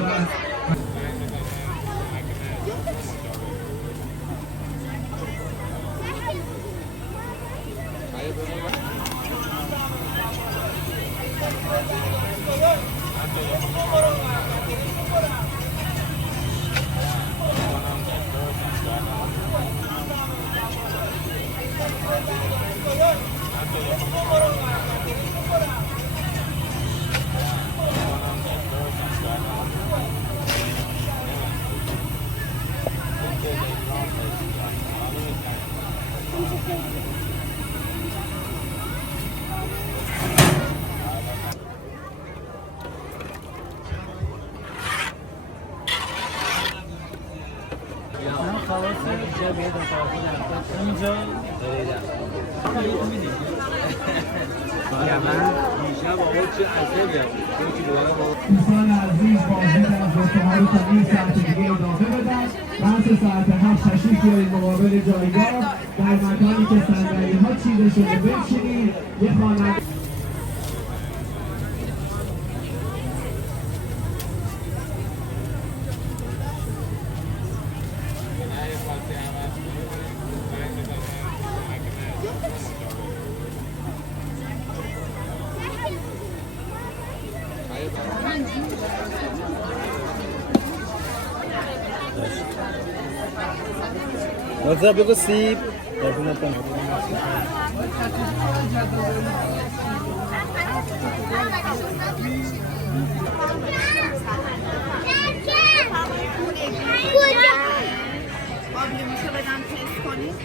دارد. دوستان عزیز بازدید از رسته رو تا این ساعت دیگه اضافه بدن. پس ساعت 7 تشریف بیارید مقابل جایگاه در مکانی که صندلی ها چیده شده بنشینید. یه خواننده واسه بگو سیب میشه بدم تست کنید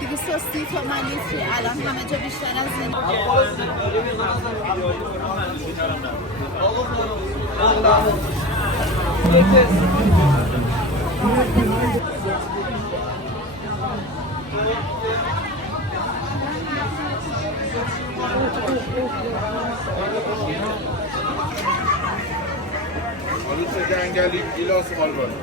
دیگه سستی تو من نیستی الان همه جا بیشتر از این آلوچه جنگلی گیلاس آلبانی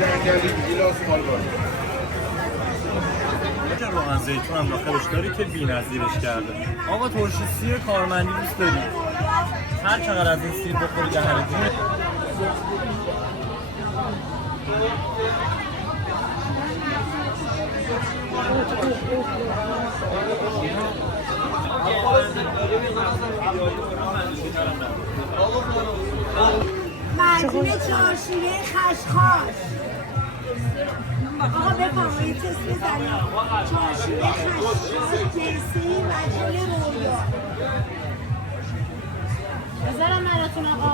جنگلی گیلاس آلبانی روغن زیتون هم داخلش داری که بی‌نظیرش کرده. آقا ترشی سیر کارمندی دوست داری؟ هر چقدر از این سیر بخوری دهنت مجموعه چهارشیره خشخاش آقا بفرمایید تست بزنید چهارشیره خشخاش جنسی مجموعه رویا بذارم براتون آقا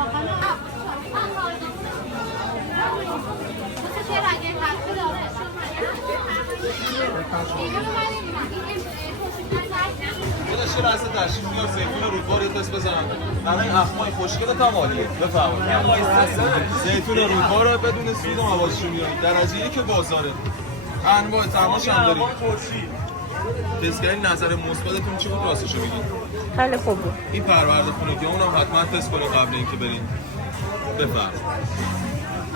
یه لحظه تشریف میاد زیتون رودبار یه تست بزنم. همه این اخمای خوشگل تمالیه. بفرمایید. زیتون رودبار بدون سود و موادشو میارید. درجه که بازاره. انواع تماش هم داریم. تستگری نظر مثبتتون چی بود راستشو بگید؟ خیلی خوب بود. این پرورده خونگی اونم حتما تست کنید قبل اینکه برید. بفرمایید.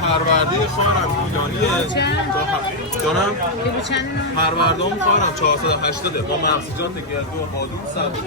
پرورده خواهرم ایرانیه. جانم؟ پرورده هم خواهرم 480 با مغزیجات گردو و قادون سبز.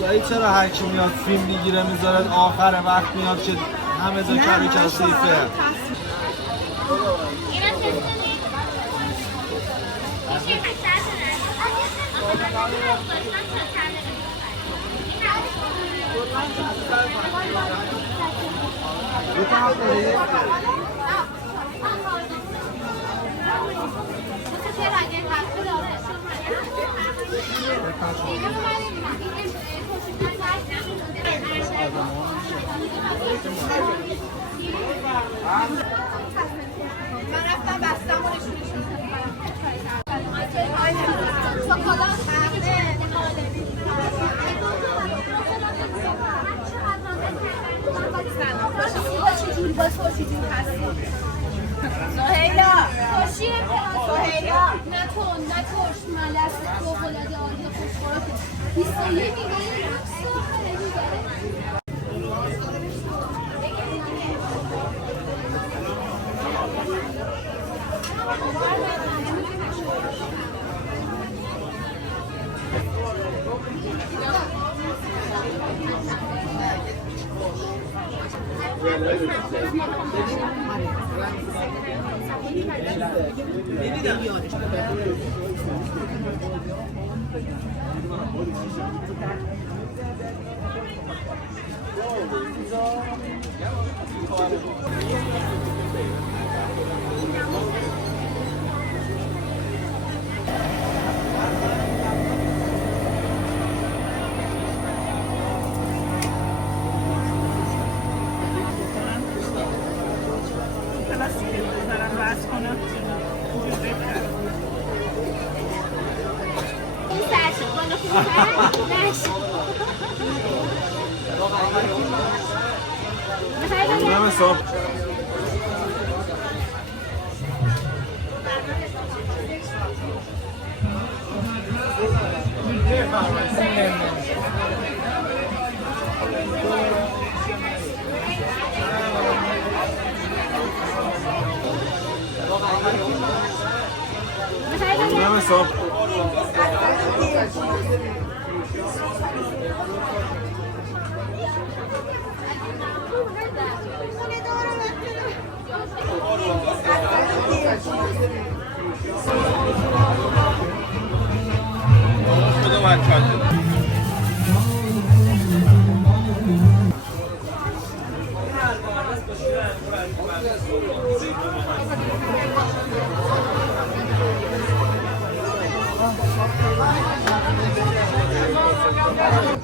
جایی چرا هر کی میاد فیلم میگیره میذاره آخر وقت میاد که همه جا کاری کثیفه. من رفتم بستم و نشونشون شکلات چجوری باز چجوری هستی سهیلا سهیلا نه تون نه ترش ملس فوق‌العاده عالی خوشخوراته 21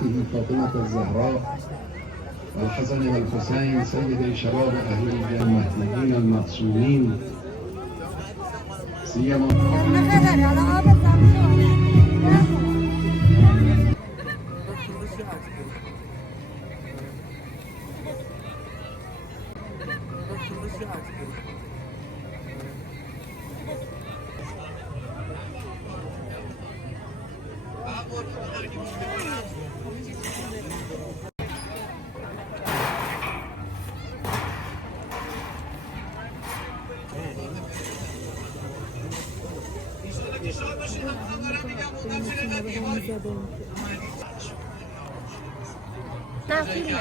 میلیون فاطمة الزهراء والحسن والحسين سيدي شباب أهل المهديين المعصومين سيما نه فیلمه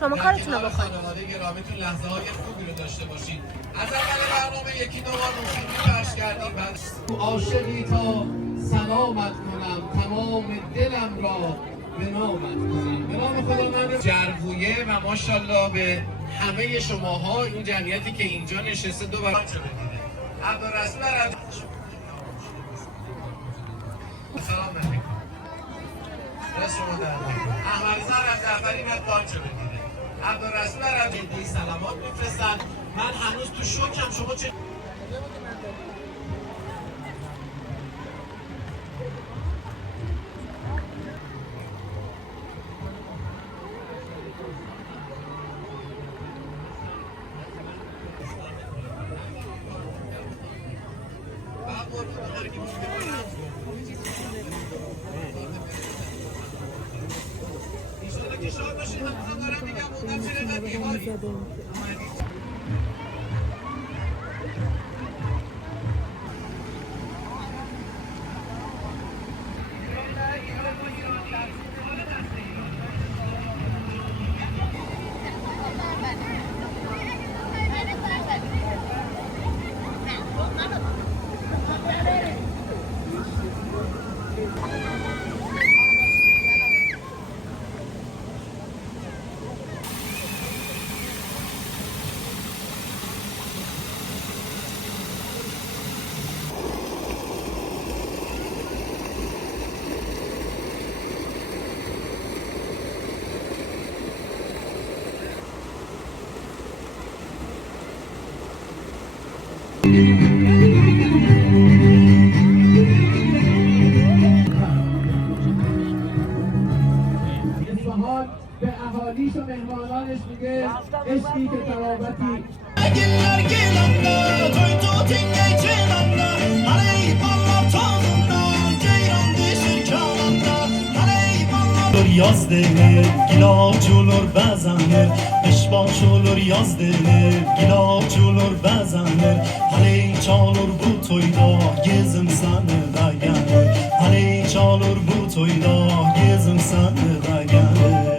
شما کارتون رو بکنید گرامیتون لحظه های خوبی رو داشته باشید. از اول برنامه یکی دو بار موسیقی پخش کردیم بعد عاشقی تا سلامت کنم تمام دلم را به نامت کنم. به نام خدا من جرگویه و ماشاءالله به همه شماها این جمعیتی که اینجا نشسته دو بار شده دیده. عبدالرسول سلام علیکم. دست شما در احمد زر از جعفری به پاک شده دیده. عبدالرسول از جدی سلامات میفرستن. من هنوز تو شوکم. شما چه اصفهان به اهالیش و مهمانانش میگه عشقی که ترابطی Yazdı gilaç olur bazen Eşbaş olur yazdı gilaç olur bazen Hani çalır bu toyda gezim sana da gelir Hani çalır bu toyda gezim sana da gelir